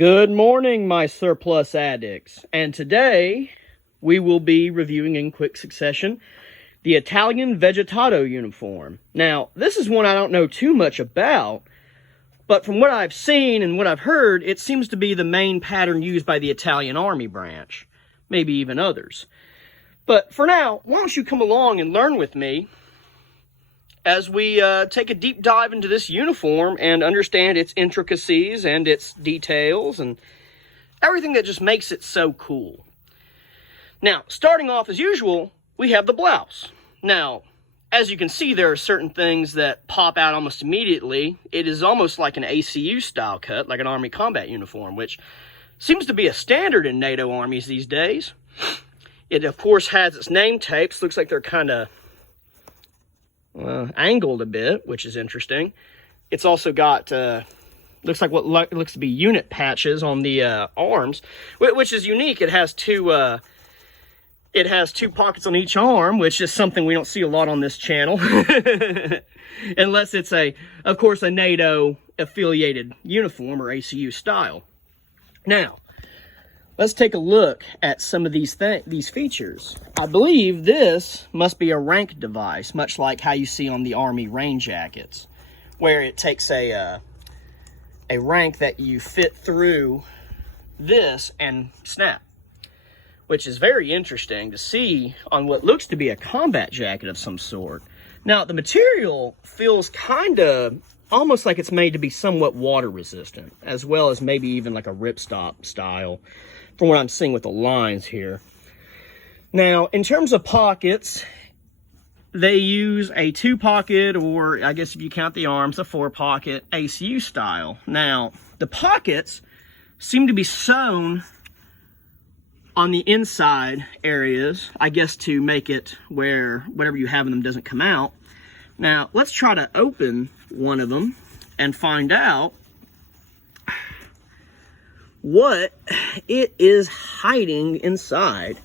Good morning, my surplus addicts, and today we will be reviewing in quick succession the Italian Vegetato uniform. Now, this is one I don't know too much about, but from what I've seen and what I've heard, it seems to be the main pattern used by the Italian Army branch, maybe even others. But for now, why don't you come along and learn with me as we take a deep dive into this uniform and understand its intricacies and its details and everything that just makes it so cool. Now, starting off as usual, we have the blouse. Now, as you can see, there are certain things that pop out almost immediately. It is almost like an ACU style cut, like an Army combat uniform, which seems to be a standard in NATO armies these days. It, of course, has its name tapes. Looks like they're kind of angled a bit, which is interesting. It's also got looks like what looks to be unit patches on the arms, which is unique. It has two pockets on each arm, which is something we don't see a lot on this channel, unless it's of course a NATO affiliated uniform or ACU style. Now, let's take a look at some of these features. I believe this must be a rank device, much like how you see on the Army rain jackets, where it takes a rank that you fit through this and snap, which is very interesting to see on what looks to be a combat jacket of some sort. Now, the material feels kind of almost like it's made to be somewhat water resistant, as well as maybe even like a ripstop style, from what I'm seeing with the lines here. Now, in terms of pockets, they use a 2-pocket, or I guess if you count the arms, a 4-pocket ACU style. Now, the pockets seem to be sewn on the inside areas, I guess to make it where whatever you have in them doesn't come out. Now, let's try to open one of them and find out what it is hiding inside.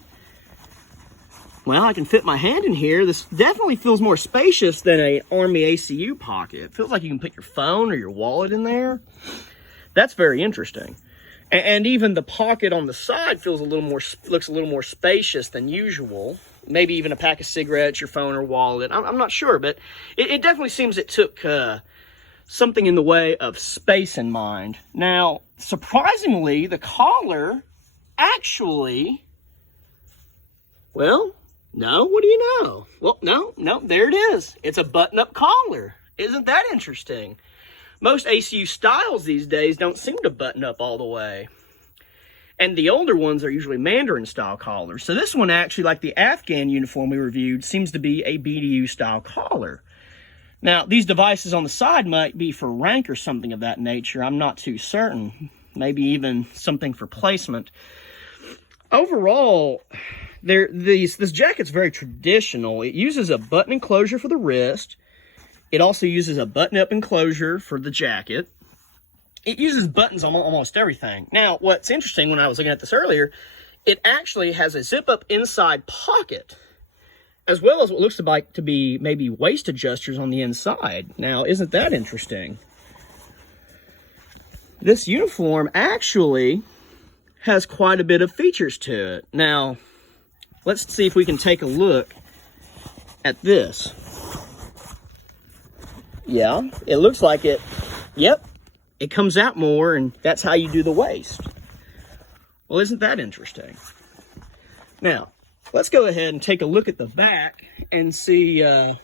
Well, I can fit my hand in here. This definitely feels more spacious than an Army ACU pocket. It feels like you can put your phone or your wallet in there. That's very interesting. And even the pocket on the side looks a little more spacious than usual. Maybe even a pack of cigarettes, your phone or wallet. I'm not sure, but it definitely seems it took something in the way of space in mind. Now, surprisingly, the collar actually, well, no, what do you know? Well, no, there it is. It's a button-up collar. Isn't that interesting? Most ACU styles these days don't seem to button up all the way. And the older ones are usually Mandarin-style collars. So this one actually, like the Afghan uniform we reviewed, seems to be a BDU-style collar. Now, these devices on the side might be for rank or something of that nature. I'm not too certain. Maybe even something for placement. Overall, this jacket's very traditional. It uses a button enclosure for the wrist. It also uses a button-up enclosure for the jacket. It uses buttons on almost everything. Now, what's interesting, when I was looking at this earlier, it actually has a zip-up inside pocket, as well as what looks like to be maybe waist adjusters on the inside. Now, isn't that interesting? This uniform actually has quite a bit of features to it. Now, let's see if we can take a look at this. Yeah, it looks like it, yep, it comes out more, and that's how you do the waist. Well, isn't that interesting? Now, let's go ahead and take a look at the back and see if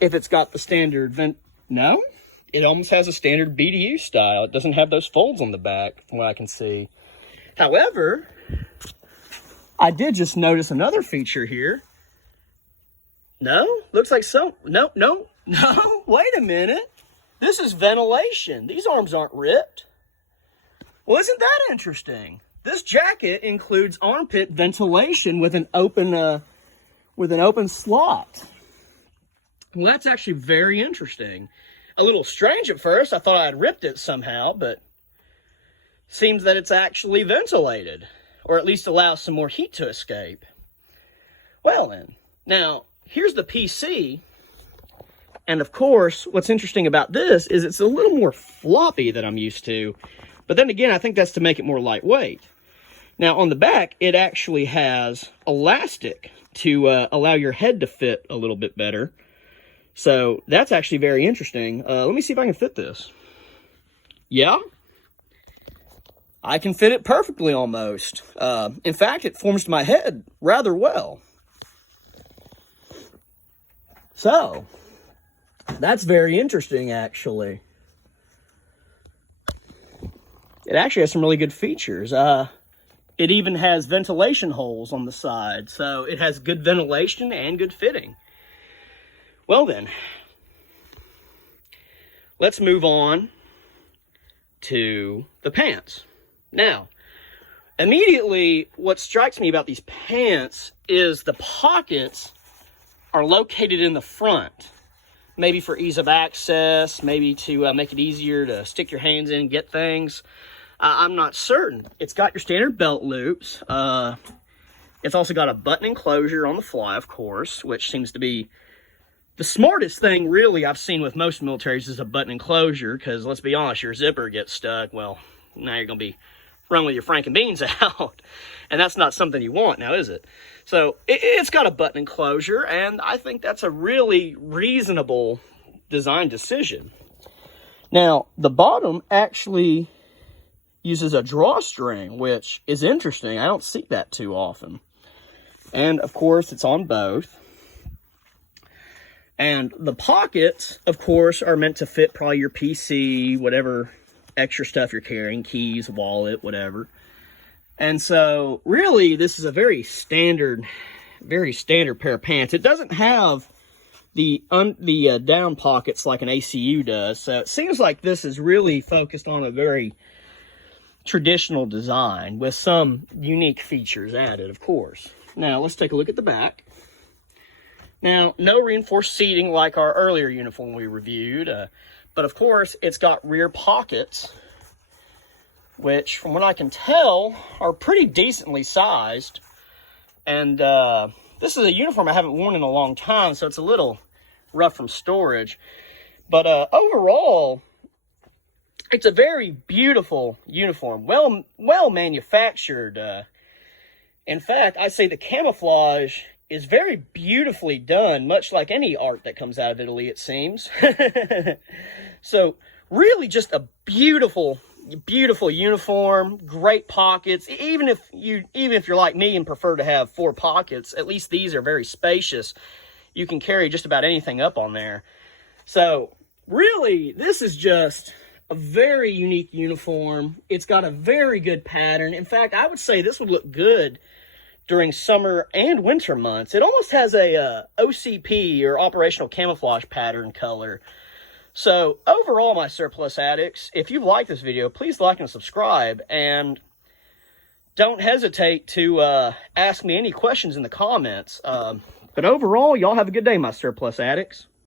it's got the standard No, it almost has a standard BDU style. It doesn't have those folds on the back, from what I can see. However, I did just notice another feature here. No, looks like so. No, wait a minute. This is ventilation. These arms aren't ripped. Well, isn't that interesting? This jacket includes armpit ventilation with an open slot. Well, that's actually very interesting. A little strange at first. I thought I had ripped it somehow, but seems that it's actually ventilated, or at least allows some more heat to escape. Well then, now here's the PC. And of course, what's interesting about this is it's a little more floppy than I'm used to. But then again, I think that's to make it more lightweight. Now, on the back, it actually has elastic to allow your head to fit a little bit better. So that's actually very interesting. Let me see if I can fit this. Yeah, I can fit it perfectly almost. In fact, it forms to my head rather well. So, that's very interesting, actually. It actually has some really good features. It even has ventilation holes on the side, so it has good ventilation and good fitting. Well then, let's move on to the pants. Now, immediately, what strikes me about these pants is the pockets are located in the front. Maybe for ease of access, maybe to make it easier to stick your hands in and get things. I'm not certain. It's got your standard belt loops. It's also got a button enclosure on the fly, of course, which seems to be the smartest thing, really, I've seen with most militaries is a button enclosure, because let's be honest, your zipper gets stuck, well, now you're going to be run with your franken beans out, and that's not something you want now, is it? So it's got a button enclosure, and I think that's a really reasonable design decision. Now, the bottom actually uses a drawstring, which is interesting. I don't see that too often. And, of course, it's on both. And the pockets, of course, are meant to fit probably your PC, whatever extra stuff you're carrying, keys, wallet, whatever. And so, really, this is a very standard pair of pants. It doesn't have the down pockets like an ACU does. So it seems like this is really focused on a very traditional design with some unique features added, of course. Now, let's take a look at the back. Now, no reinforced seating like our earlier uniform we reviewed, but of course, it's got rear pockets, which, from what I can tell, are pretty decently sized. And this is a uniform I haven't worn in a long time, so it's a little rough from storage. But overall, it's a very beautiful uniform, well manufactured. In fact, I say the camouflage is very beautifully done, much like any art that comes out of Italy, it seems. So, really just a beautiful uniform, great pockets. Even if you're like me and prefer to have 4 pockets, at least these are very spacious. You can carry just about anything up on there. So, really, this is just a very unique uniform. It's got a very good pattern. In fact, I would say this would look good during summer and winter months. It almost has a OCP, or operational camouflage pattern color. So overall, my surplus addicts, if you've liked this video, please like and subscribe, and don't hesitate to ask me any questions in the comments. But overall, y'all have a good day, my surplus addicts.